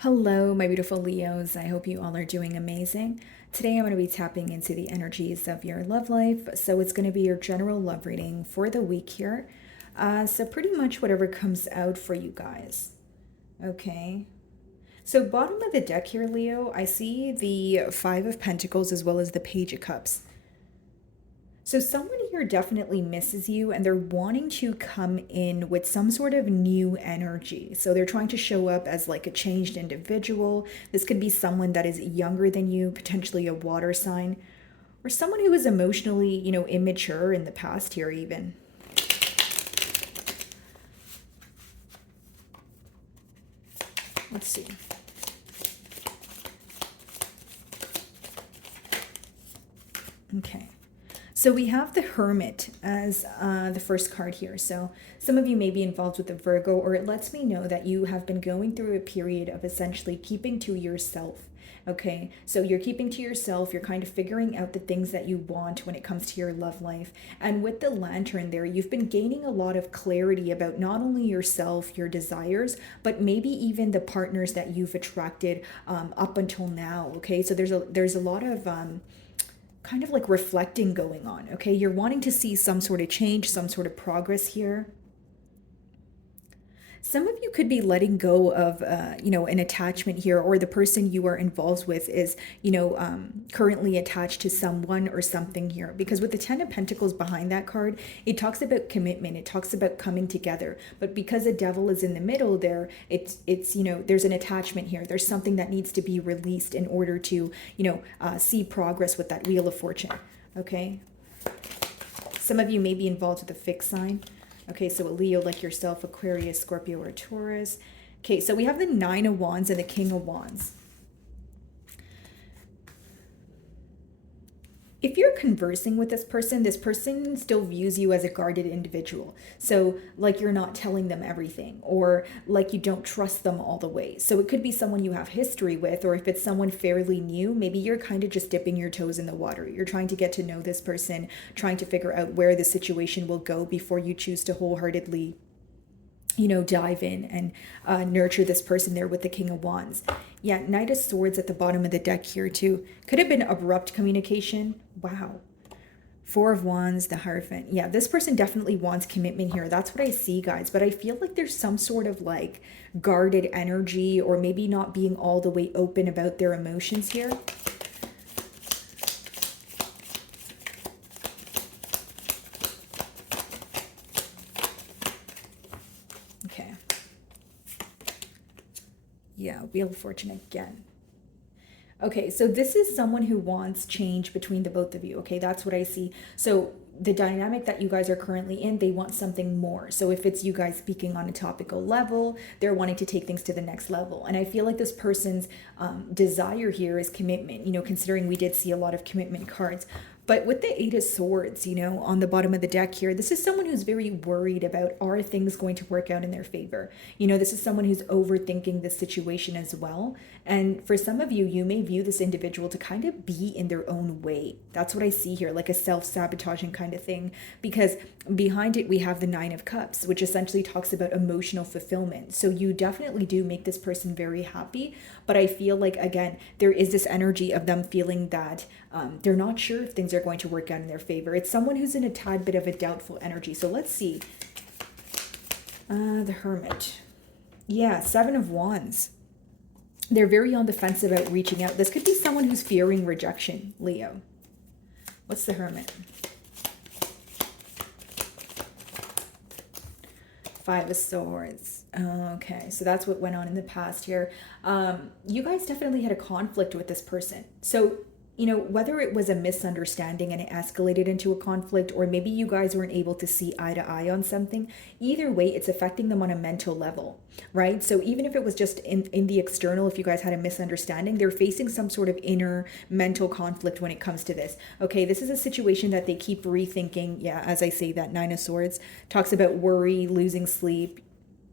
Hello, my beautiful Leos. I hope you all are doing amazing. Today, I'm going to be tapping into the energies of your love life. So, it's going to be your general love reading for the week here. So, pretty much whatever comes out for you guys. Okay. So, bottom of the deck here, Leo, I see the Five of Pentacles as well as the Page of Cups. So, someone here definitely misses you and they're wanting to come in with some sort of new energy. So, they're trying to show up as like a changed individual. This could be someone that is younger than you, potentially a water sign, or someone who was emotionally, immature in the past here, even. Let's see. Okay. So we have the Hermit as the first card here. So some of you may be involved with the Virgo, or it lets me know that you have been going through a period of essentially keeping to yourself. Okay, so you're keeping to yourself, you're kind of figuring out the things that you want when it comes to your love life. And with the Lantern there, you've been gaining a lot of clarity about not only yourself, your desires, but maybe even the partners that you've attracted up until now. Okay, so there's a lot of kind of like reflecting going on. Okay, you're wanting to see some sort of change, some sort of progress here. Some of you could be letting go of an attachment here, or the person you are involved with is currently attached to someone or something here, because with the Ten of Pentacles behind that card, it talks about commitment, it talks about coming together. But because the Devil is in the middle there, it's there's an attachment here, there's something that needs to be released in order to see progress with that Wheel of Fortune. Okay, some of you may be involved with a fixed sign. Okay, so a Leo like yourself, Aquarius, Scorpio, or Taurus. Okay, so we have the Nine of Wands and the King of Wands. If you're conversing with this person still views you as a guarded individual. So, like you're not telling them everything, or like you don't trust them all the way. So, it could be someone you have history with, or if it's someone fairly new, maybe you're kind of just dipping your toes in the water. You're trying to get to know this person, trying to figure out where the situation will go before you choose to wholeheartedly dive in and nurture this person there with the King of Wands. Yeah, Knight of Swords at the bottom of the deck here too. Could have been abrupt communication. Wow. Four of Wands, the Hierophant. Yeah, this person definitely wants commitment here. That's what I see, guys. But I feel like there's some sort of like guarded energy, or maybe not being all the way open about their emotions here. Okay. Yeah, Wheel of Fortune again. Okay, so this is someone who wants change between the both of you. Okay, that's what I see. So the dynamic that you guys are currently in, they want something more. So if it's you guys speaking on a topical level, they're wanting to take things to the next level. And I feel like this person's desire here is commitment, considering we did see a lot of commitment cards. But with the Eight of Swords, on the bottom of the deck here, this is someone who's very worried about, are things going to work out in their favor? This is someone who's overthinking the situation as well. And for some of you, you may view this individual to kind of be in their own way. That's what I see here, like a self-sabotaging kind of thing. Because behind it, we have the Nine of Cups, which essentially talks about emotional fulfillment. So you definitely do make this person very happy. But I feel like, again, there is this energy of them feeling that they're not sure if things are going to work out in their favor. It's someone who's in a tad bit of a doubtful energy. So let's see. The Hermit. Yeah, Seven of Wands. They're very on the fence about reaching out. This could be someone who's fearing rejection, Leo. What's the Hermit? Five of Swords. Okay, so that's what went on in the past here. You guys definitely had a conflict with this person. So whether it was a misunderstanding and it escalated into a conflict, or maybe you guys weren't able to see eye to eye on something, either way, it's affecting them on a mental level, right? So even if it was just in the external, if you guys had a misunderstanding, they're facing some sort of inner mental conflict when it comes to this. Okay, this is a situation that they keep rethinking. Yeah, as I say, that Nine of Swords talks about worry, losing sleep.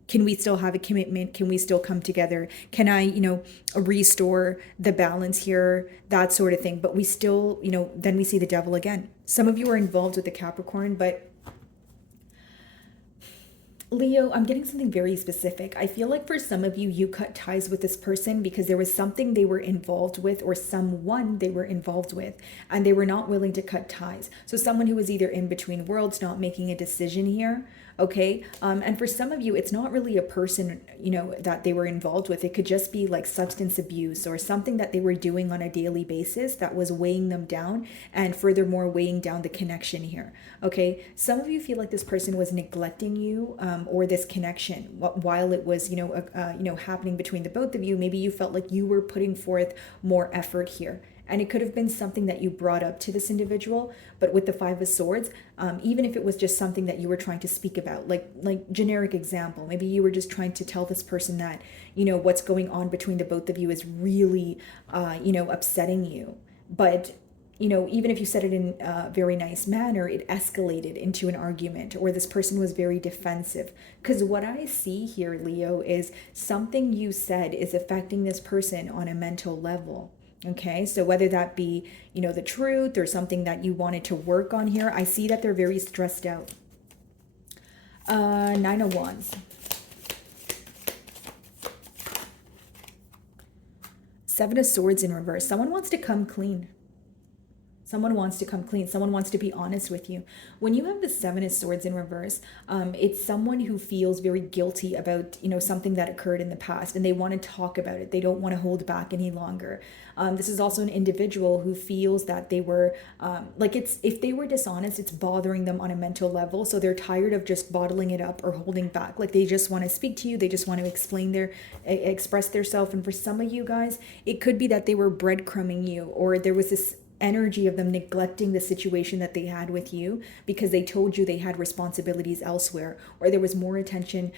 Can we still have a commitment? Can we still come together? Can I, restore the balance here? That sort of thing. But we still, then we see the Devil again. Some of you are involved with the Capricorn, but Leo, I'm getting something very specific. I feel like for some of you, you cut ties with this person because there was something they were involved with or someone they were involved with, and they were not willing to cut ties. So someone who was either in between worlds, not making a decision here. Okay. And for some of you, it's not really a person, that they were involved with. It could just be like substance abuse or something that they were doing on a daily basis that was weighing them down and furthermore weighing down the connection here. Okay. Some of you feel like this person was neglecting you, or this connection while it was, happening between the both of you. Maybe you felt like you were putting forth more effort here. And it could have been something that you brought up to this individual, but with the Five of Swords, even if it was just something that you were trying to speak about, like generic example, maybe you were just trying to tell this person that, what's going on between the both of you is really, upsetting you. But, even if you said it in a very nice manner, it escalated into an argument, or this person was very defensive. Because what I see here, Leo, is something you said is affecting this person on a mental level. Okay, so whether that be, the truth or something that you wanted to work on here, I see that they're very stressed out. Nine of Wands. Seven of Swords in reverse. Someone wants to come clean. Someone wants to come clean. Someone wants to be honest with you. When you have the Seven of Swords in reverse, it's someone who feels very guilty about, something that occurred in the past, and they want to talk about it. They don't want to hold back any longer. This is also an individual who feels that they were, if they were dishonest, it's bothering them on a mental level. So they're tired of just bottling it up or holding back. Like they just want to speak to you. They just want to express themselves. And for some of you guys, it could be that they were breadcrumbing you, or there was this energy of them neglecting the situation that they had with you because they told you they had responsibilities elsewhere, or there was more attention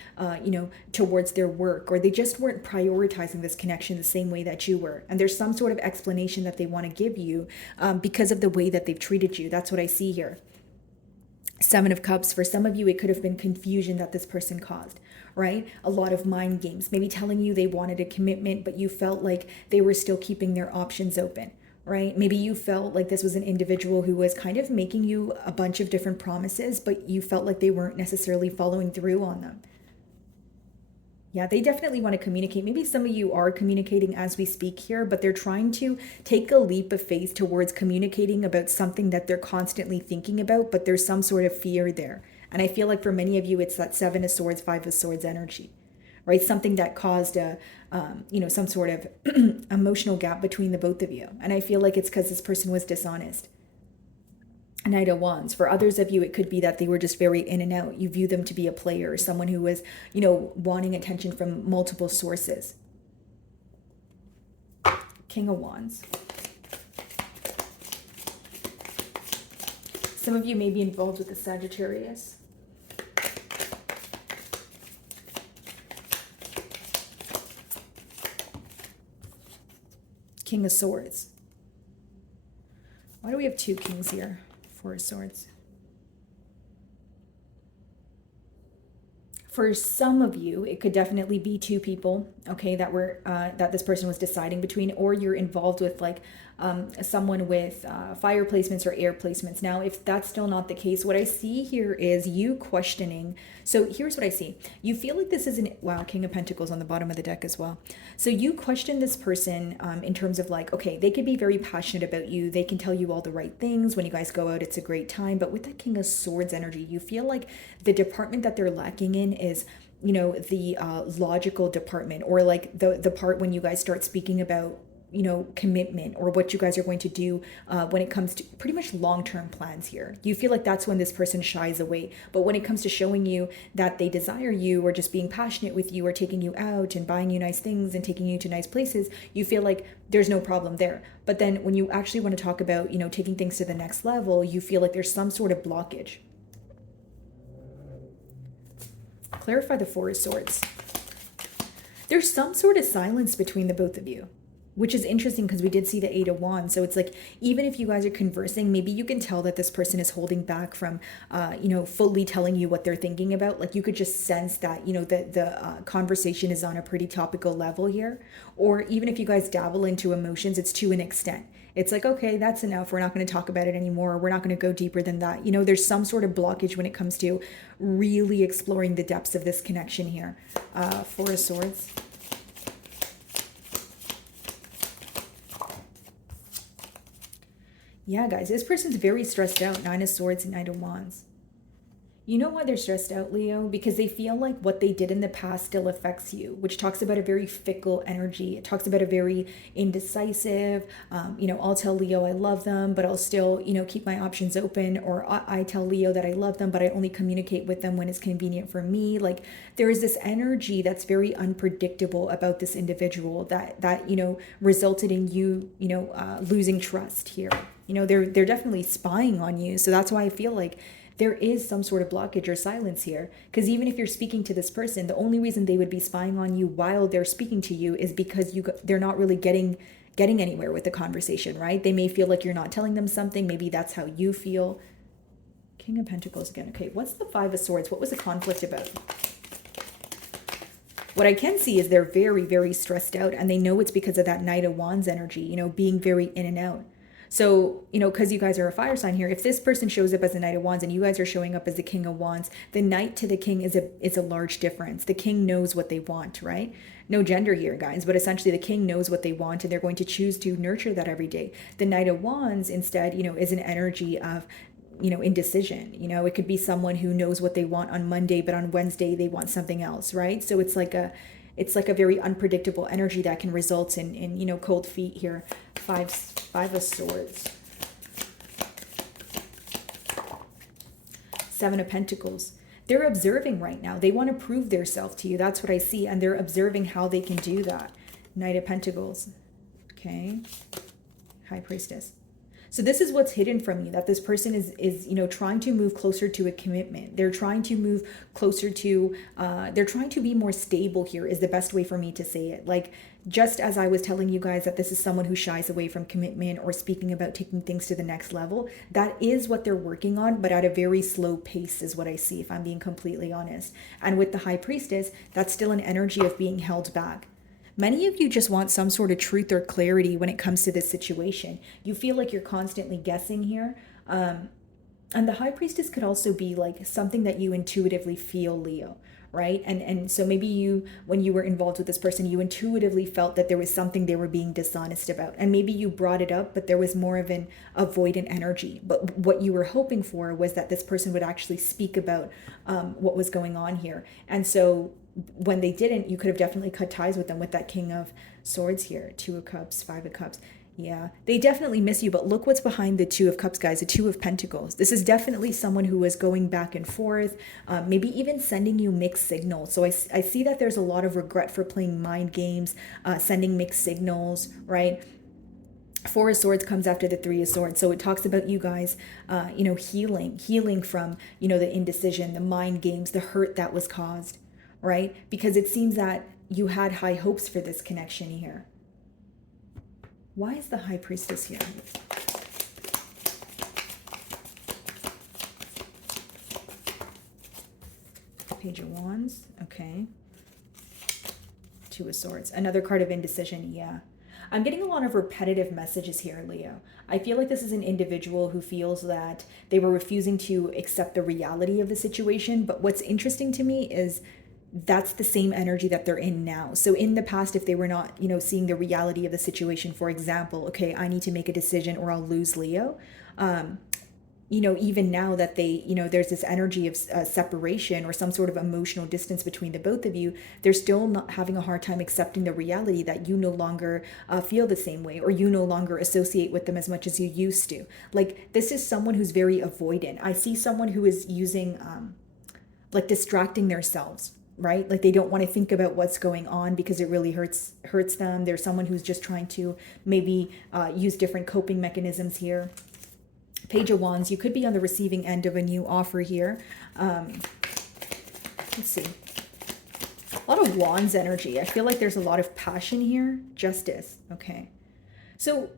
towards their work, or they just weren't prioritizing this connection the same way that you were. And there's some sort of explanation that they want to give you because of the way that they've treated you. That's what I see here. Seven of Cups. For some of you, it could have been confusion that this person caused, right? A lot of mind games, maybe telling you they wanted a commitment, but you felt like they were still keeping their options open. Right? Maybe you felt like this was an individual who was kind of making you a bunch of different promises, but you felt like they weren't necessarily following through on them. Yeah, they definitely want to communicate. Maybe some of you are communicating as we speak here, but they're trying to take a leap of faith towards communicating about something that they're constantly thinking about, but there's some sort of fear there. And I feel like for many of you, it's that Seven of Swords, Five of Swords energy. Right? Something that caused some sort of emotional gap between the both of you. And I feel like it's because this person was dishonest. Knight of Wands. For others of you, it could be that they were just very in and out. You view them to be a player, or someone who was, wanting attention from multiple sources. King of Wands. Some of you may be involved with the Sagittarius. King of Swords. Why do we have two kings here? Four of Swords. For some of you, it could definitely be two people, okay, that this person was deciding between, or you're involved with someone with fire placements or air placements. Now, if that's still not the case, what I see here is you questioning. So here's what I see. You feel like this is King of Pentacles on the bottom of the deck as well. So you question this person in terms of okay, they could be very passionate about you. They can tell you all the right things. When you guys go out, it's a great time. But with the King of Swords energy, you feel like the department that they're lacking in is the logical department, or the part when you guys start speaking about commitment, or what you guys are going to do when it comes to pretty much long-term plans here. You feel like that's when this person shies away. But when it comes to showing you that they desire you, or just being passionate with you, or taking you out and buying you nice things and taking you to nice places, you feel like there's no problem there. But then when you actually want to talk about taking things to the next level, you feel like there's some sort of blockage. Clarify the Four of Swords. There's some sort of silence between the both of you. which is interesting because we did see the Eight of Wands. So it's like, even if you guys are conversing, maybe you can tell that this person is holding back from, fully telling you what they're thinking about. Like you could just sense that, the conversation is on a pretty topical level here. Or even if you guys dabble into emotions, it's to an extent. It's like, okay, that's enough. We're not going to talk about it anymore. We're not going to go deeper than that. There's some sort of blockage when it comes to really exploring the depths of this connection here. Four of Swords. Yeah, guys, this person's very stressed out. Nine of Swords and Knight of Wands. You know why they're stressed out, Leo? Because they feel like what they did in the past still affects you, which talks about a very fickle energy. It talks about a very indecisive, I'll tell Leo I love them, but I'll still, keep my options open. Or I tell Leo that I love them, but I only communicate with them when it's convenient for me. Like there is this energy that's very unpredictable about this individual that resulted in you, losing trust here. They're definitely spying on you. So that's why I feel like there is some sort of blockage or silence here. Because even if you're speaking to this person, the only reason they would be spying on you while they're speaking to you is because they're not really getting anywhere with the conversation, right? They may feel like you're not telling them something. Maybe that's how you feel. King of Pentacles again. Okay, what's the Five of Swords? What was the conflict about? What I can see is they're very, very stressed out, and they know it's because of that Knight of Wands energy, being very in and out. So, because you guys are a fire sign here, if this person shows up as the Knight of Wands and you guys are showing up as the King of Wands, the Knight to the King is a large difference. The King knows what they want, right? No gender here, guys, but essentially the King knows what they want and they're going to choose to nurture that every day. The Knight of Wands instead, is an energy of indecision. It could be someone who knows what they want on Monday, but on Wednesday they want something else, right? So it's like a very unpredictable energy that can result in cold feet here. Five of Swords. Seven of Pentacles. They're observing right now. They want to prove themselves to you. That's what I see. And they're observing how they can do that. Knight of Pentacles. Okay. High Priestess. So this is what's hidden from you, that this person is trying to move closer to a commitment. They're trying to move closer to, they're trying to be more stable here is the best way for me to say it. Like, just as I was telling you guys that this is someone who shies away from commitment or speaking about taking things to the next level, that is what they're working on, but at a very slow pace is what I see, if I'm being completely honest. And with the High Priestess, that's still an energy of being held back. Many of you just want some sort of truth or clarity when it comes to this situation. You feel like you're constantly guessing here. And the High Priestess could also be like something that you intuitively feel, Leo, right? And so maybe you, when you were involved with this person, you intuitively felt that there was something they were being dishonest about. And maybe you brought it up, but there was more of an avoidant energy. But what you were hoping for was that this person would actually speak about what was going on here. And so when they didn't, you could have definitely cut ties with them with that King of Swords here. Two of Cups, Five of Cups. Yeah, they definitely miss you, but look what's behind the Two of Cups, guys, the Two of Pentacles. This is definitely someone who is going back and forth, maybe even sending you mixed signals. So I see that there's a lot of regret for playing mind games, sending mixed signals, right? Four of Swords comes after the Three of Swords. So it talks about you guys, healing from, the indecision, the mind games, the hurt that was caused, right? Because it seems that you had high hopes for this connection here. Why is the High Priestess here? Page of Wands. Okay. Two of Swords. Another card of indecision. Yeah. I'm getting a lot of repetitive messages here, Leo. I feel like this is an individual who feels that they were refusing to accept the reality of the situation. But what's interesting to me is that's the same energy that they're in now. So in the past, if they were not, seeing the reality of the situation, for example, okay, I need to make a decision or I'll lose Leo. Even now that they, there's this energy of separation or some sort of emotional distance between the both of you, they're still not having a hard time accepting the reality that you no longer feel the same way, or you no longer associate with them as much as you used to. Like, this is someone who's very avoidant. I see someone who is using, distracting themselves, right? Like, they don't want to think about what's going on because it really hurts them. There's someone who's just trying to maybe use different coping mechanisms here. Page of Wands, you could be on the receiving end of a new offer here. Let's see. A lot of wands energy. I feel like there's a lot of passion here. Justice. Okay. So,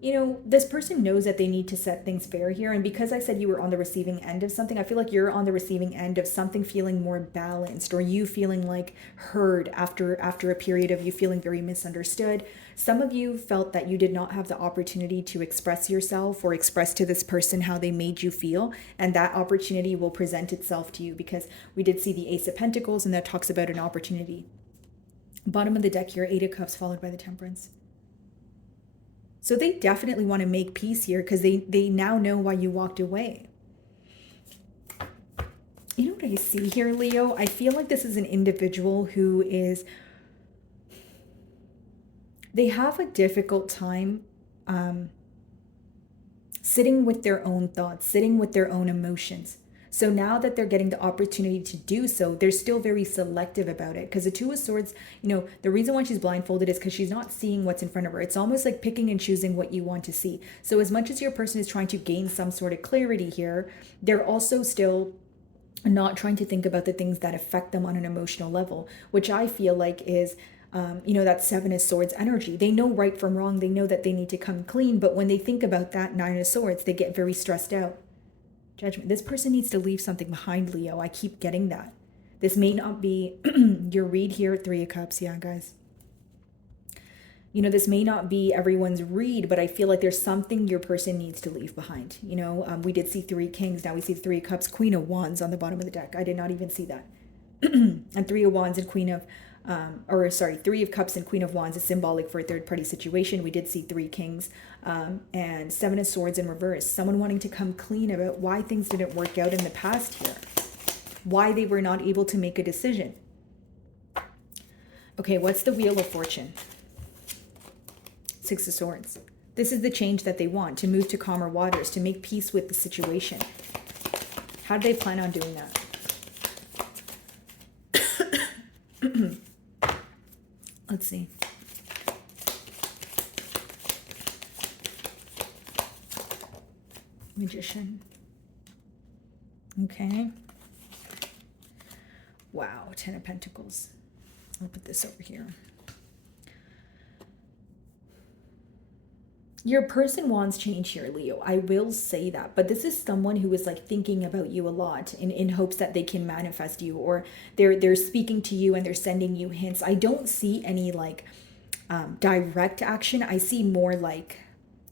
this person knows that they need to set things fair here. And because I said you were on the receiving end of something, I feel like you're on the receiving end of something feeling more balanced, or you feeling like heard after a period of you feeling very misunderstood. Some of you felt that you did not have the opportunity to express yourself or express to this person how they made you feel. And that opportunity will present itself to you, because we did see the Ace of Pentacles, and that talks about an opportunity. Bottom of the deck here, Eight of Cups followed by the Temperance. So they definitely want to make peace here, because they now know why you walked away. You know what I see here, Leo? I feel like this is an individual who they have a difficult time sitting with their own thoughts, sitting with their own emotions. So now that they're getting the opportunity to do so, they're still very selective about it. Because the Two of Swords, the reason why she's blindfolded is because she's not seeing what's in front of her. It's almost like picking and choosing what you want to see. So as much as your person is trying to gain some sort of clarity here, they're also still not trying to think about the things that affect them on an emotional level, which I feel like is that Seven of Swords energy. They know right from wrong. They know that they need to come clean. But when they think about that Nine of Swords, they get very stressed out. Judgment. This person needs to leave something behind, Leo. I keep getting that. This may not be your read here, Three of Cups. Yeah, guys. This may not be everyone's read, but I feel like there's something your person needs to leave behind. We did see Three Kings. Now we see Three of Cups, Queen of Wands on the bottom of the deck. I did not even see that. And Three of Wands and Three of Cups and Queen of Wands is symbolic for a third-party situation. We did see Three Kings and Seven of Swords in reverse. Someone wanting to come clean about why things didn't work out in the past here. Why they were not able to make a decision. Okay, what's the Wheel of Fortune? Six of Swords. This is the change that they want, to move to calmer waters, to make peace with the situation. How do they plan on doing that? Let's see. Magician. Okay. Wow, Ten of Pentacles. I'll put this over here. Your person wants change here, Leo. I will say that. But this is someone who is like thinking about you a lot in hopes that they can manifest you, or they're speaking to you and they're sending you hints. I don't see any like direct action. I see more like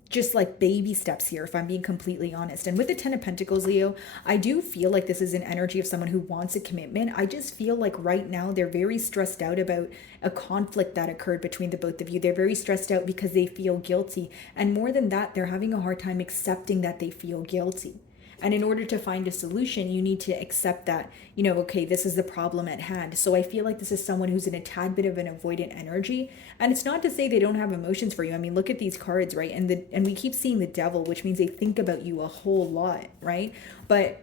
just like baby steps here, if I'm being completely honest. And with the Ten of Pentacles, Leo, I do feel like this is an energy of someone who wants a commitment. I just feel like right now they're very stressed out about a conflict that occurred between the both of you. They're very stressed out because they feel guilty. And more than that, they're having a hard time accepting that they feel guilty. And in order to find a solution, you need to accept that, okay, this is the problem at hand. So I feel like this is someone who's in a tad bit of an avoidant energy. And it's not to say they don't have emotions for you. I mean, look at these cards, right? And we keep seeing the Devil, which means they think about you a whole lot, right? But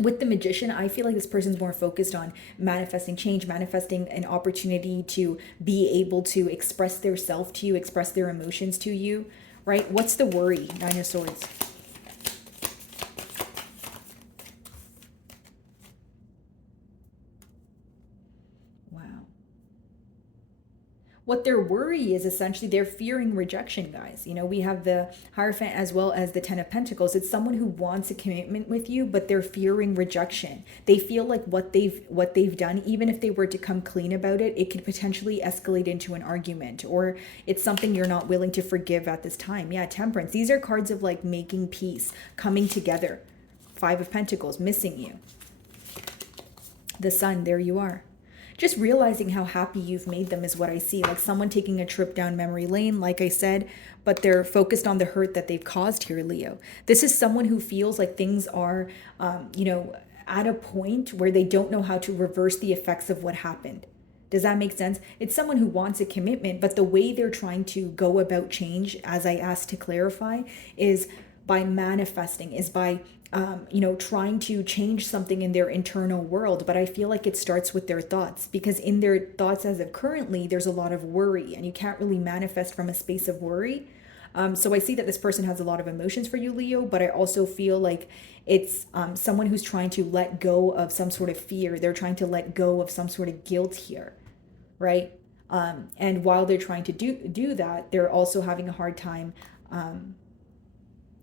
with the Magician, I feel like this person's more focused on manifesting change, manifesting an opportunity to be able to express their self to you, express their emotions to you, right? What's the worry? Nine of Swords. What their worry is essentially they're fearing rejection, guys. We have the Hierophant as well as the Ten of Pentacles. It's someone who wants a commitment with you, but they're fearing rejection. They feel like what they've done, even if they were to come clean about it, it could potentially escalate into an argument, or it's something you're not willing to forgive at this time. Yeah, Temperance. These are cards of like making peace, coming together. Five of Pentacles, missing you. The Sun, there you are. Just realizing how happy you've made them is what I see. Like someone taking a trip down memory lane, like I said, but they're focused on the hurt that they've caused here, Leo. This is someone who feels like things are, at a point where they don't know how to reverse the effects of what happened. Does that make sense? It's someone who wants a commitment, but the way they're trying to go about change, as I asked to clarify, is by manifesting, is by trying to change something in their internal world. But I feel like it starts with their thoughts, because in their thoughts as of currently, there's a lot of worry, and you can't really manifest from a space of worry. So I see that this person has a lot of emotions for you, Leo, but I also feel like it's someone who's trying to let go of some sort of fear. They're trying to let go of some sort of guilt here. right? And while they're trying to do that, they're also having a hard time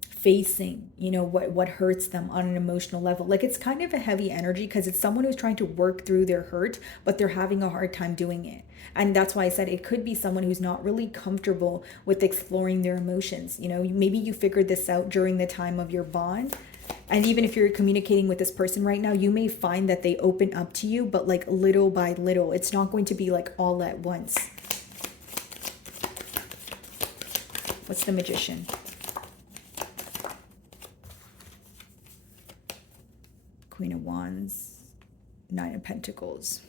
facing, what hurts them on an emotional level. Like, it's kind of a heavy energy because it's someone who's trying to work through their hurt, but they're having a hard time doing it. And that's why I said it could be someone who's not really comfortable with exploring their emotions. Maybe you figured this out during the time of your bond. And even if you're communicating with this person right now, you may find that they open up to you, but like little by little. It's not going to be like all at once. What's the Magician? Queen of Wands, Nine of Pentacles.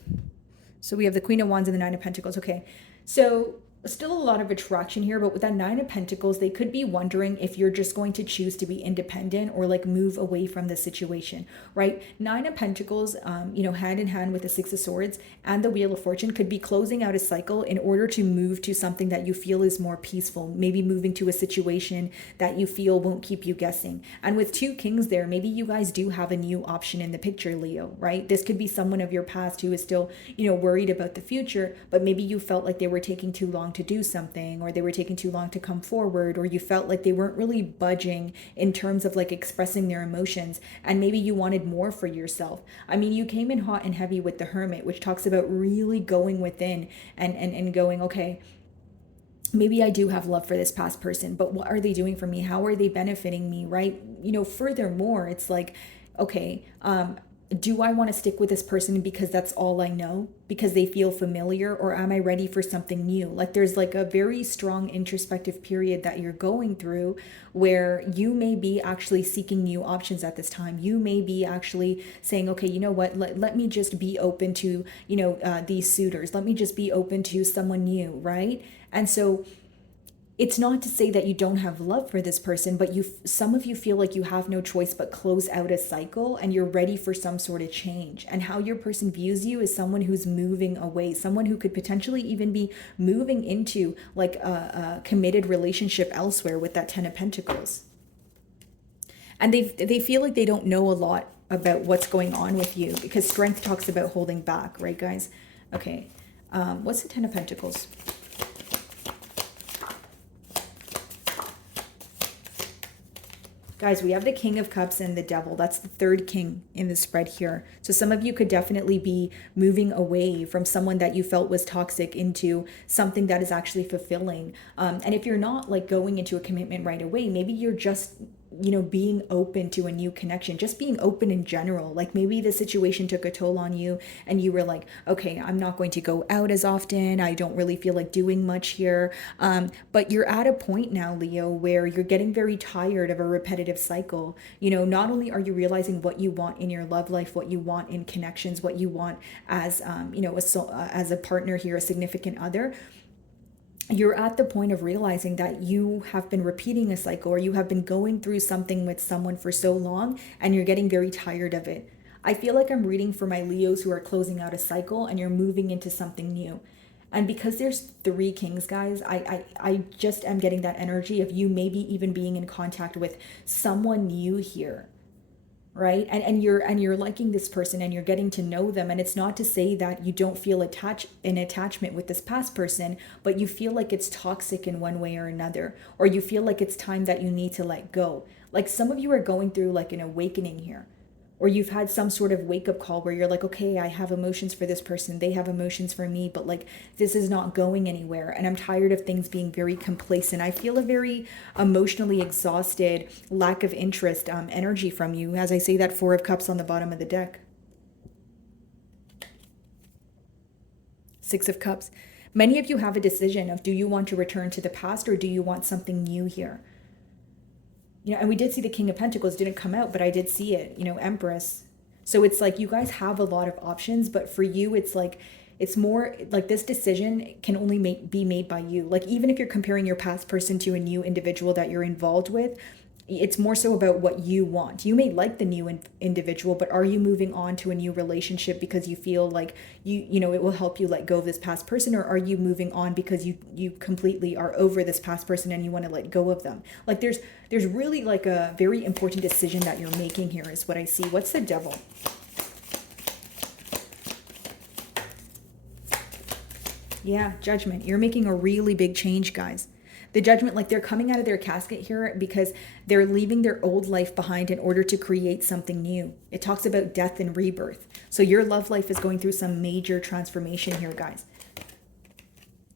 So we have the Queen of Wands and the Nine of Pentacles. Okay, so still a lot of attraction here, but with that Nine of Pentacles, they could be wondering if you're just going to choose to be independent or like move away from the situation, right? Nine of Pentacles, hand in hand with the Six of Swords and the Wheel of Fortune, could be closing out a cycle in order to move to something that you feel is more peaceful, maybe moving to a situation that you feel won't keep you guessing. And with two kings there, maybe you guys do have a new option in the picture, Leo, right? This could be someone of your past who is still, worried about the future, but maybe you felt like they were taking too long to do something, or they were taking too long to come forward, or you felt like they weren't really budging in terms of like expressing their emotions, and maybe you wanted more for yourself. I mean, you came in hot and heavy with the Hermit, which talks about really going within and going, okay, maybe I do have love for this past person, but what are they doing for me? How are they benefiting me, right? Furthermore, it's like, okay, do I want to stick with this person because that's all I know, because they feel familiar, or am I ready for something new? Like, there's like a very strong introspective period that you're going through where you may be actually seeking new options at this time. You may be actually saying, okay, you know what, let me just be open to, these suitors. Let me just be open to someone new, right? And so it's not to say that you don't have love for this person, but some of you feel like you have no choice but close out a cycle, and you're ready for some sort of change. And how your person views you is someone who's moving away, someone who could potentially even be moving into like a committed relationship elsewhere with that Ten of Pentacles. And they feel like they don't know a lot about what's going on with you, because Strength talks about holding back, right, guys? Okay, what's the Ten of Pentacles? Guys, we have the King of Cups and the Devil. That's the third king in the spread here. So some of you could definitely be moving away from someone that you felt was toxic into something that is actually fulfilling. And if you're not like going into a commitment right away, maybe you're just being open to a new connection, just being open in general. Like, maybe the situation took a toll on you and you were like, okay, I'm not going to go out as often. I don't really feel like doing much here. But you're at a point now, Leo, where you're getting very tired of a repetitive cycle. Not only are you realizing what you want in your love life, what you want in connections, what you want as, as a partner here, a significant other, you're at the point of realizing that you have been repeating a cycle, or you have been going through something with someone for so long, and you're getting very tired of it. I feel like I'm reading for my Leos who are closing out a cycle and you're moving into something new. And because there's three kings, guys, I just am getting that energy of you maybe even being in contact with someone new here. Right? And you're liking this person and you're getting to know them. And it's not to say that you don't feel an attachment with this past person, but you feel like it's toxic in one way or another, or you feel like it's time that you need to let go. Like, some of you are going through like an awakening here, or you've had some sort of wake up call where you're like, okay, I have emotions for this person, they have emotions for me, but like, this is not going anywhere. And I'm tired of things being very complacent. I feel a very emotionally exhausted, lack of interest energy from you, as I say that Four of Cups on the bottom of the deck. Six of Cups. Many of you have a decision of, do you want to return to the past, or do you want something new here? And we did see the King of Pentacles didn't come out, but I did see it, Empress. So it's like you guys have a lot of options, but for you, it's like, it's more like this decision can only be made by you. Like, even if you're comparing your past person to a new individual that you're involved with, it's more so about what you want. You may like the new individual, but are you moving on to a new relationship because you feel like it will help you let go of this past person, or are you moving on because you completely are over this past person and you want to let go of them? Like, there's really like a very important decision that you're making here is what I see. What's the Devil? Yeah, Judgment. You're making a really big change, guys. The Judgment, like they're coming out of their casket here because they're leaving their old life behind in order to create something new. It talks about death and rebirth. So your love life is going through some major transformation here, guys.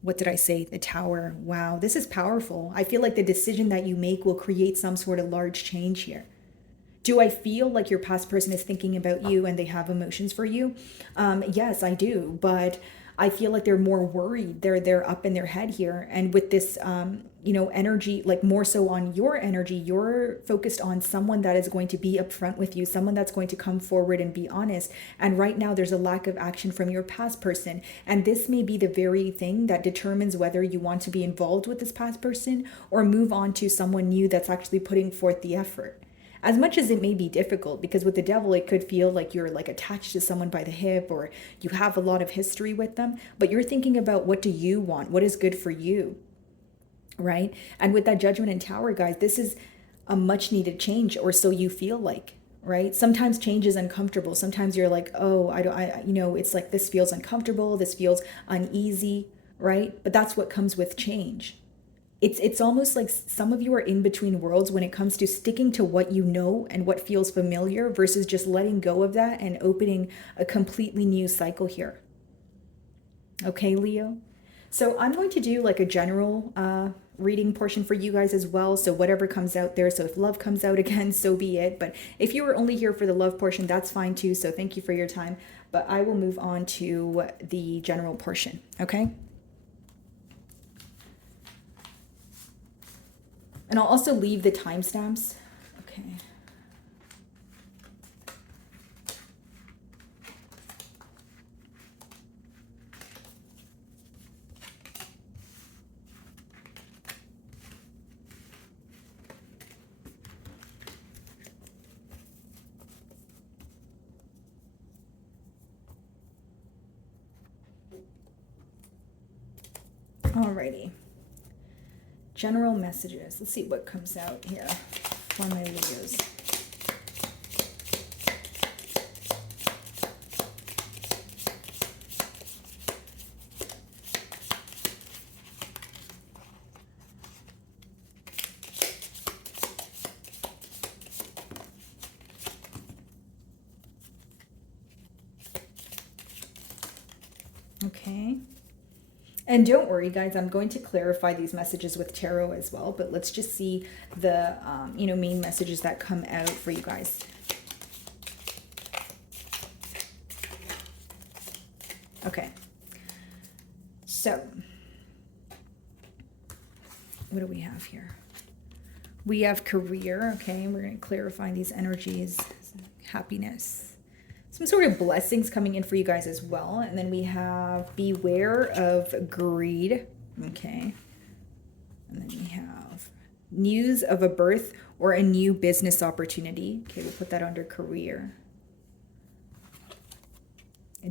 What did I say? The Tower. Wow, this is powerful. I feel like the decision that you make will create some sort of large change here. Do I feel like your past person is thinking about you and they have emotions for you? Yes, I do. But I feel like they're more worried. They're up in their head here. And with this, energy, like more so on your energy, you're focused on someone that is going to be upfront with you, someone that's going to come forward and be honest. And right now, there's a lack of action from your past person. And this may be the very thing that determines whether you want to be involved with this past person or move on to someone new that's actually putting forth the effort. As much as it may be difficult, because with the Devil it could feel like you're like attached to someone by the hip or you have a lot of history with them, but you're thinking about what do you want, what is good for you, right? And with that Judgment and Tower, guys, this is a much needed change, or so you feel like, right? Sometimes change is uncomfortable. Sometimes you're like, oh, it's like this feels uncomfortable, this feels uneasy, right? But that's what comes with change. It's almost like some of you are in between worlds when it comes to sticking to what you know and what feels familiar versus just letting go of that and opening a completely new cycle here. Okay, Leo? So I'm going to do like a general reading portion for you guys as well. So whatever comes out there. So if love comes out again, so be it. But if you were only here for the love portion, that's fine too. So thank you for your time. But I will move on to the general portion. Okay? And I'll also leave the timestamps. Okay. Alrighty. General messages. Let's see what comes out here for my Leos. Okay. And don't worry, guys, I'm going to clarify these messages with tarot as well, but let's just see the, main messages that come out for you guys. Okay. So, what do we have here? We have career, okay? We're going to clarify these energies. Happiness. Some sort of blessings coming in for you guys as well. And then we have beware of greed. Okay. And then we have news of a birth or a new business opportunity. Okay, we'll put that under career.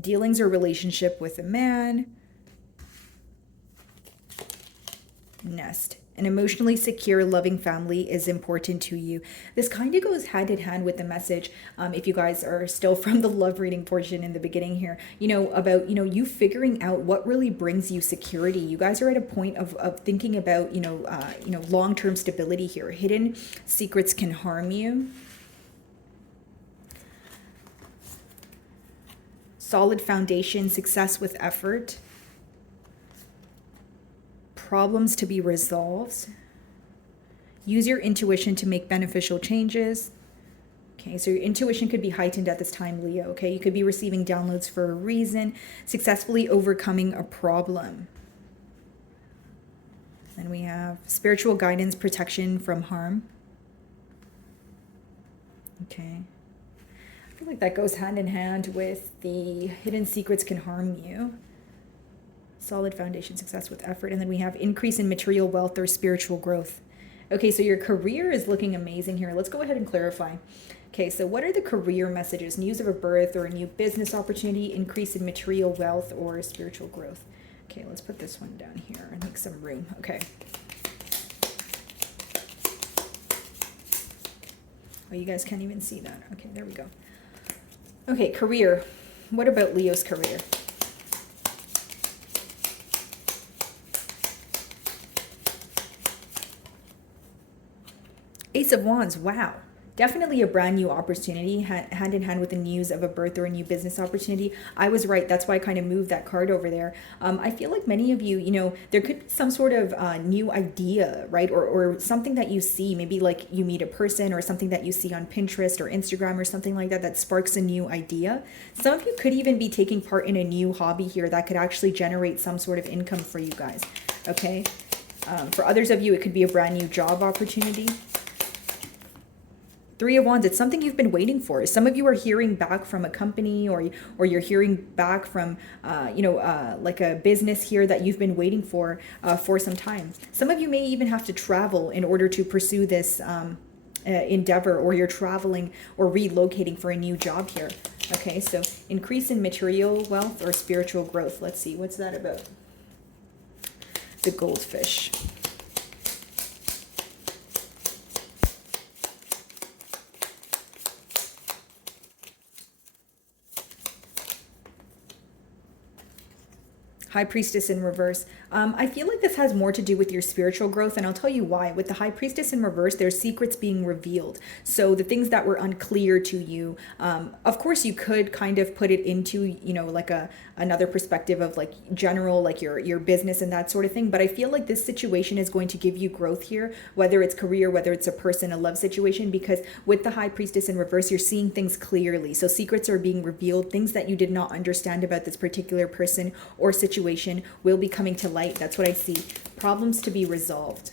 Dealings or relationship with a man. Nest. An emotionally secure, loving family is important to you. This kind of goes hand in hand with the message. If you guys are still from the love reading portion in the beginning here, about, you figuring out what really brings you security. You guys are at a point of thinking about, long-term stability here. Hidden secrets can harm you. Solid foundation, success with effort. Problems to be resolved. Use your intuition to make beneficial changes. Okay, so your intuition could be heightened at this time, Leo. Okay, you could be receiving downloads for a reason. Successfully overcoming a problem. Then we have spiritual guidance, protection from harm. Okay. I feel like that goes hand in hand with the hidden secrets can harm you. Solid foundation, success with effort. And then we have increase in material wealth or spiritual growth. Okay, so your career is looking amazing here. Let's go ahead and clarify. Okay, so what are the career messages? News of a birth or a new business opportunity, increase in material wealth or spiritual growth. Okay, let's put this one down here and make some room. Okay. Oh, you guys can't even see that. Okay, there we go. Okay, career. What about Leo's career? Ace of Wands, wow. Definitely a brand new opportunity, hand in hand with the news of a birth or a new business opportunity. I was right. That's why I kind of moved that card over there. I feel like many of you, there could be some sort of new idea, right? Or something that you see, maybe like you meet a person or something that you see on Pinterest or Instagram or something like that that sparks a new idea. Some of you could even be taking part in a new hobby here that could actually generate some sort of income for you guys, okay? For others of you, it could be a brand new job opportunity. Three of Wands, it's something you've been waiting for. Some of you are hearing back from a company, or you're hearing back from, like a business here that you've been waiting for some time. Some of you may even have to travel in order to pursue this endeavor, or you're traveling or relocating for a new job here. Okay, so increase in material wealth or spiritual growth. Let's see, what's that about? The Goldfish. High Priestess in reverse. I feel like this has more to do with your spiritual growth, and I'll tell you why. With the High Priestess in reverse, there's secrets being revealed. So the things that were unclear to you, of course, you could kind of put it into, like another perspective of like general, like your business and that sort of thing. But I feel like this situation is going to give you growth here, whether it's career, whether it's a person, a love situation, because with the High Priestess in reverse, you're seeing things clearly. So secrets are being revealed. Things that you did not understand about this particular person or situation will be coming to light. That's what I see. Problems to be resolved.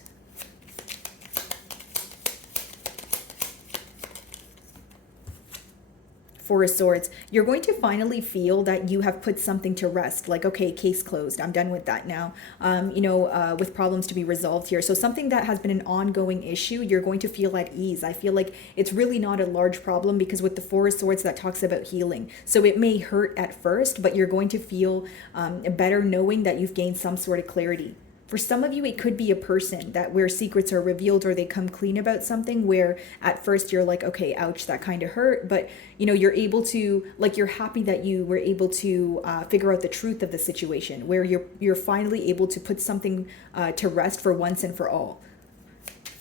Four of Swords, you're going to finally feel that you have put something to rest. Like, okay, case closed. I'm done with that now. With problems to be resolved here. So something that has been an ongoing issue, you're going to feel at ease. I feel like it's really not a large problem, because with the Four of Swords, that talks about healing. So it may hurt at first, but you're going to feel better knowing that you've gained some sort of clarity. For some of you, it could be a person that where secrets are revealed, or they come clean about something where at first you're like, okay, ouch, that kind of hurt. But, you're able to, like, you're happy that you were able to figure out the truth of the situation, where you're finally able to put something to rest for once and for all.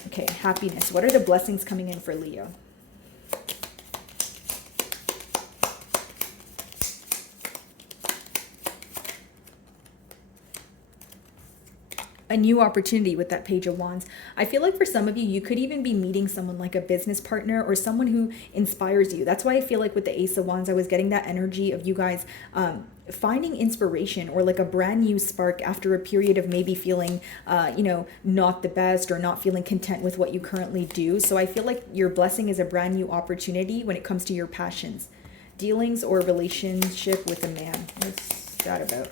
Okay, happiness. What are the blessings coming in for Leo? A new opportunity with that Page of Wands. I feel like for some of you, you could even be meeting someone like a business partner or someone who inspires you. That's why I feel like with the Ace of Wands, I was getting that energy of you guys finding inspiration, or like a brand new spark after a period of maybe feeling, not the best, or not feeling content with what you currently do. So I feel like your blessing is a brand new opportunity when it comes to your passions. Dealings or relationship with a man. What's that about?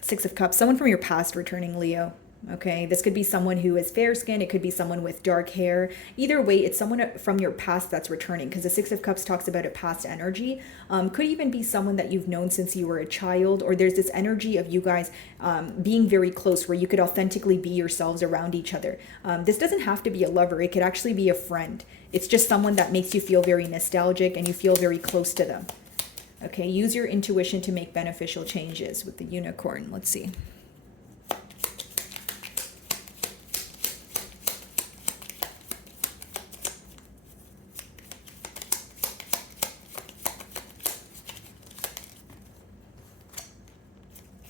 Six of Cups, someone from your past returning, Leo. Okay, this could be someone who is fair skinned. It could be someone with dark hair. Either way, it's someone from your past that's returning, because the Six of Cups talks about a past energy. Could even be someone that you've known since you were a child, or there's this energy of you guys being very close, where you could authentically be yourselves around each other. This doesn't have to be a lover. It could actually be a friend. It's just someone that makes you feel very nostalgic and you feel very close to them. Okay, use your intuition to make beneficial changes with the Unicorn. Let's see.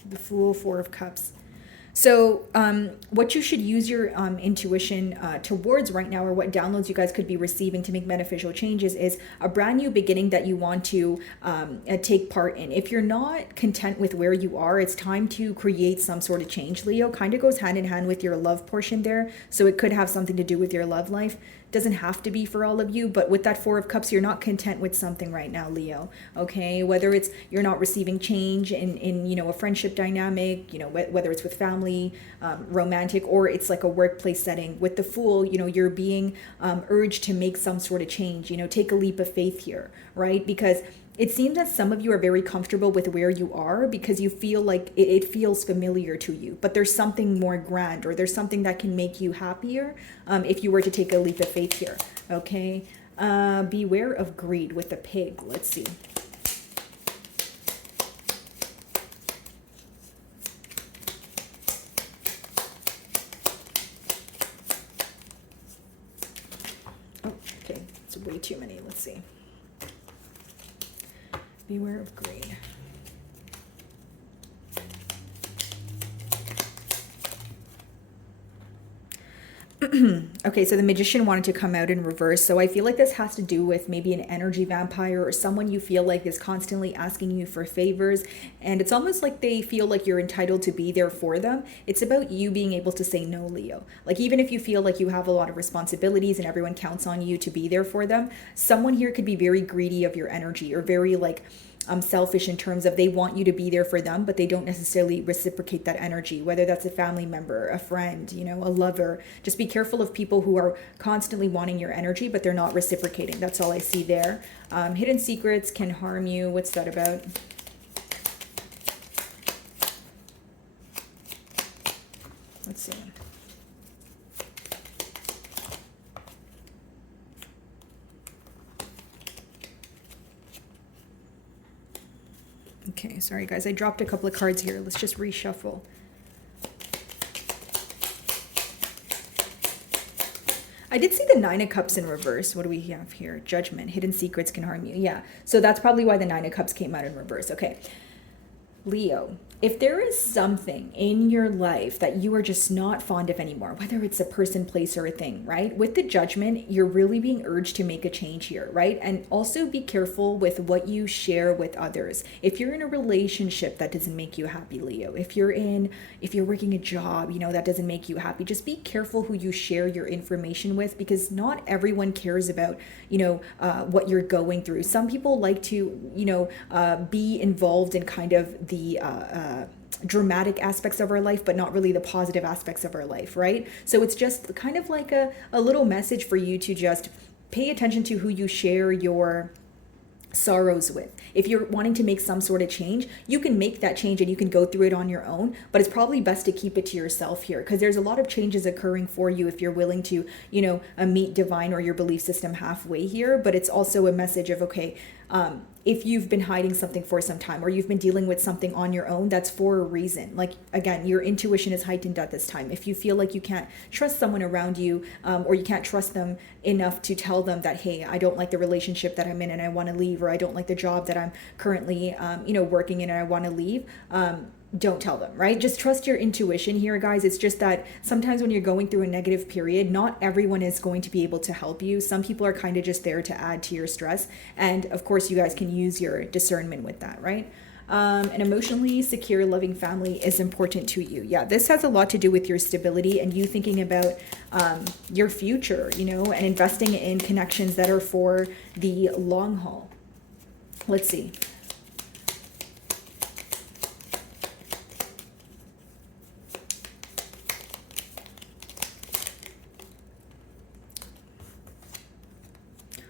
The Fool, Four of Cups. So what you should use your intuition towards right now, or what downloads you guys could be receiving to make beneficial changes, is a brand new beginning that you want to take part in. If you're not content with where you are, it's time to create some sort of change, Leo. Kind of goes hand in hand with your love portion there. So it could have something to do with your love life. Doesn't have to be for all of you, but with that Four of Cups, you're not content with something right now, Leo. Okay, whether it's you're not receiving change in a friendship dynamic, whether it's with family, romantic, or it's like a workplace setting. With the Fool, you're being urged to make some sort of change. Take a leap of faith here, right? Because it seems that some of you are very comfortable with where you are, because you feel like it feels familiar to you, but there's something more grand, or there's something that can make you happier if you were to take a leap of faith here. Okay, beware of greed with the Pig. Let's see. see. Beware of greed. Okay, so the Magician wanted to come out in reverse. So I feel like this has to do with maybe an energy vampire or someone you feel like is constantly asking you for favors. And it's almost like they feel like you're entitled to be there for them. It's about you being able to say no, Leo. Like, even if you feel like you have a lot of responsibilities and everyone counts on you to be there for them, someone here could be very greedy of your energy or very like selfish in terms of they want you to be there for them, but they don't necessarily reciprocate that energy, whether that's a family member, a friend, you know, a lover. Just be careful of people who are constantly wanting your energy, but they're not reciprocating. That's all I see there. Hidden secrets can harm you. What's that about? Let's see. Okay, sorry guys, I dropped a couple of cards here. Let's just reshuffle. I did see the Nine of Cups in reverse. What do we have here? Judgment. Hidden secrets can harm you. Yeah, so that's probably why the Nine of Cups came out in reverse. Okay. Leo, if there is something in your life that you are just not fond of anymore, whether it's a person, place, or a thing, right? With the Judgment, you're really being urged to make a change here, right? And also be careful with what you share with others. If you're in a relationship that doesn't make you happy, Leo, if you're working a job, you know, that doesn't make you happy, just be careful who you share your information with, because not everyone cares about, you know, what you're going through. Some people like to, you know, be involved in kind of the dramatic aspects of our life, but not really the positive aspects of our life, right? So it's just kind of like a little message for you to just pay attention to who you share your sorrows with. If you're wanting to make some sort of change, you can make that change and you can go through it on your own, but it's probably best to keep it to yourself here, because there's a lot of changes occurring for you if you're willing to, you know, meet divine or your belief system halfway here. But it's also a message of, okay, if you've been hiding something for some time or you've been dealing with something on your own, that's for a reason. Like, again, your intuition is heightened at this time. If you feel like you can't trust someone around you, or you can't trust them enough to tell them that, hey, I don't like the relationship that I'm in and I want to leave, or I don't like the job that I'm currently, you know, working in and I want to leave, don't tell them, right? Just trust your intuition here, guys. It's just that sometimes when you're going through a negative period, not everyone is going to be able to help you. Some people are kind of just there to add to your stress. And of course, you guys can use your discernment with that, right? An emotionally secure, loving family is important to you. Yeah, this has a lot to do with your stability and you thinking about your future, you know, and investing in connections that are for the long haul. Let's see.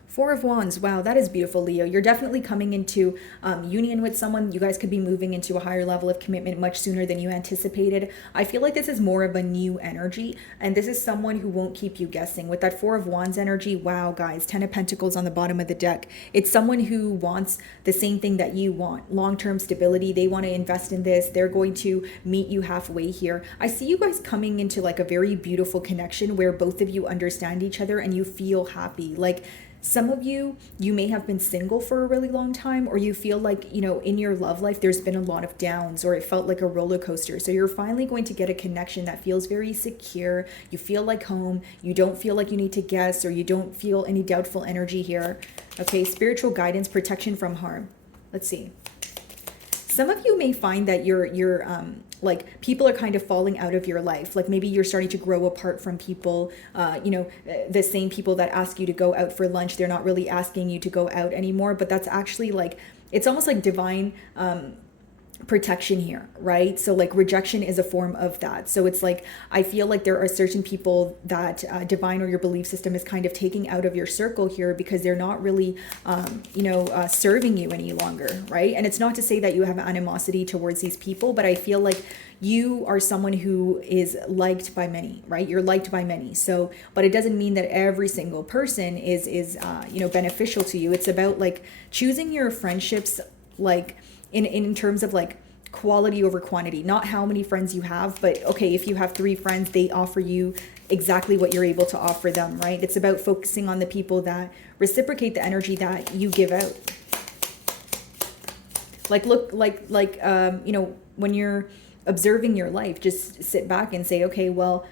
Four of Wands. Wow, that is beautiful, Leo. You're definitely coming into union with someone. You guys could be moving into a higher level of commitment much sooner than you anticipated. I feel like this is more of a new energy, and this is someone who won't keep you guessing. With that Four of Wands energy, wow, guys, Ten of Pentacles on the bottom of the deck. It's someone who wants the same thing that you want, long-term stability. They want to invest in this. They're going to meet you halfway here. I see you guys coming into like a very beautiful connection where both of you understand each other and you feel happy. Like, some of you may have been single for a really long time, or you feel like, you know, in your love life, there's been a lot of downs, or it felt like a roller coaster. So you're finally going to get a connection that feels very secure. You feel like home. You don't feel like you need to guess, or you don't feel any doubtful energy here. Okay, spiritual guidance, protection from harm. Let's see. Some of you may find that you're like people are kind of falling out of your life. Like maybe you're starting to grow apart from people, you know, the same people that ask you to go out for lunch, they're not really asking you to go out anymore. But that's actually like, it's almost like divine protection here, right? So like rejection is a form of that. So it's like, I feel like there are certain people that divine or your belief system is kind of taking out of your circle here because they're not really, you know, serving you any longer, right? And it's not to say that you have animosity towards these people, but I feel like you are someone who is liked by many, right? You're liked by many. So, but it doesn't mean that every single person is you know, beneficial to you. It's about like choosing your friendships, like in terms of like quality over quantity, not how many friends you have, but okay, if you have 3 friends, they offer you exactly what you're able to offer them, right? It's about focusing on the people that reciprocate the energy that you give out. Like, look, you know, when you're observing your life, just sit back and say, okay, well,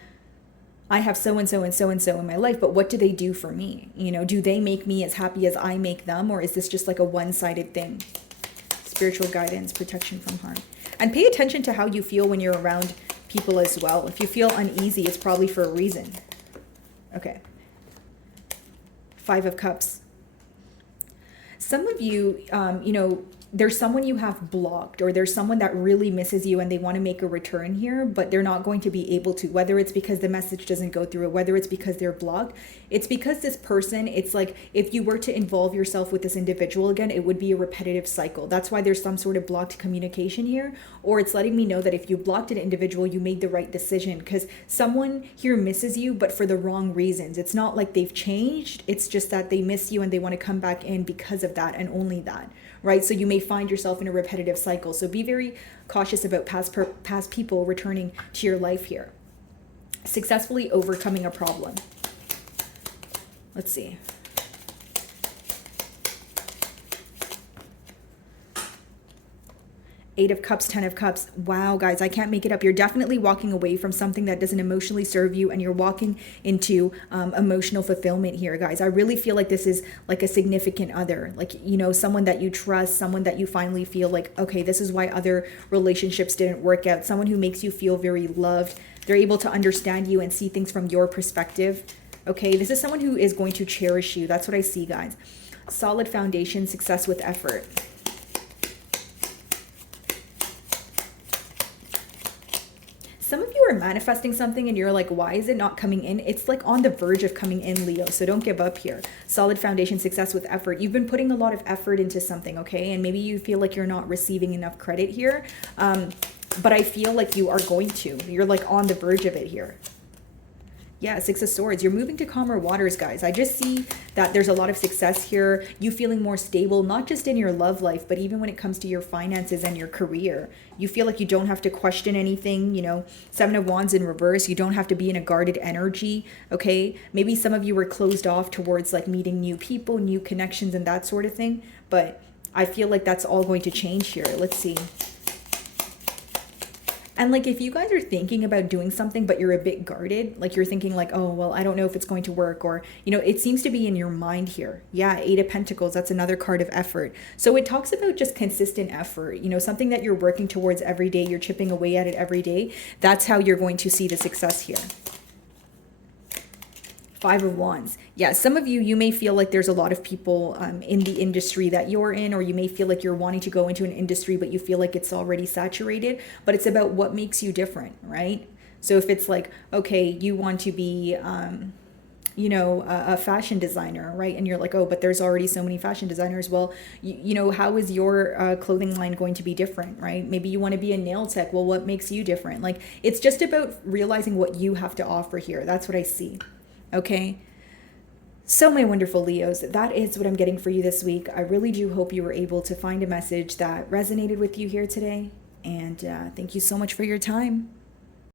I have so and so and so and so in my life, but what do they do for me? You know, do they make me as happy as I make them, or is this just like a one-sided thing? Spiritual guidance, protection from harm. And pay attention to how you feel when you're around people as well. If you feel uneasy, it's probably for a reason. Okay. 5 of Cups. Some of you, you know, there's someone you have blocked, or there's someone that really misses you and they want to make a return here, but they're not going to be able to, whether it's because the message doesn't go through, whether it's because they're blocked. It's because this person, it's like if you were to involve yourself with this individual again, it would be a repetitive cycle. That's why there's some sort of blocked communication here, or it's letting me know that if you blocked an individual, you made the right decision, because someone here misses you, but for the wrong reasons. It's not like they've changed. It's just that they miss you and they want to come back in because of that and only that. Right? So you may find yourself in a repetitive cycle. So be very cautious about past people returning to your life here. Successfully overcoming a problem. Let's see. 8 of Cups, 10 of Cups. Wow, guys, I can't make it up. You're definitely walking away from something that doesn't emotionally serve you, and you're walking into emotional fulfillment here, guys. I really feel like this is like a significant other, like, you know, someone that you trust, someone that you finally feel like, okay, this is why other relationships didn't work out. Someone who makes you feel very loved. They're able to understand you and see things from your perspective. Okay, this is someone who is going to cherish you. That's what I see, guys. Solid foundation, success with effort. Some of you are manifesting something and you're like, why is it not coming in? It's like on the verge of coming in, Leo. So don't give up here. Solid foundation, success with effort. You've been putting a lot of effort into something, okay? And maybe you feel like you're not receiving enough credit here. But I feel like you are going to. You're like on the verge of it here. Yeah, 6 of Swords. You're moving to calmer waters, guys. I just see that there's a lot of success here. You feeling more stable, not just in your love life, but even when it comes to your finances and your career. You feel like you don't have to question anything, you know. 7 of Wands in reverse. You don't have to be in a guarded energy, okay? Maybe some of you were closed off towards like meeting new people, new connections, and that sort of thing. But I feel like that's all going to change here. Let's see. And like, if you guys are thinking about doing something, but you're a bit guarded, like you're thinking like, oh, well, I don't know if it's going to work, or, you know, it seems to be in your mind here. Yeah, 8 of Pentacles, that's another card of effort. So it talks about just consistent effort, you know, something that you're working towards every day, you're chipping away at it every day. That's how you're going to see the success here. 5 of Wands. Yeah, some of you, you may feel like there's a lot of people in the industry that you're in, or you may feel like you're wanting to go into an industry, but you feel like it's already saturated. But it's about what makes you different, right? So if it's like, okay, you want to be, you know, a fashion designer, right? And you're like, oh, but there's already so many fashion designers. Well, you know, how is your clothing line going to be different, right? Maybe you want to be a nail tech. Well, what makes you different? Like, it's just about realizing what you have to offer here. That's what I see. Okay, so my wonderful Leos, that is what I'm getting for you this week. I really do hope you were able to find a message that resonated with you here today. And thank you so much for your time.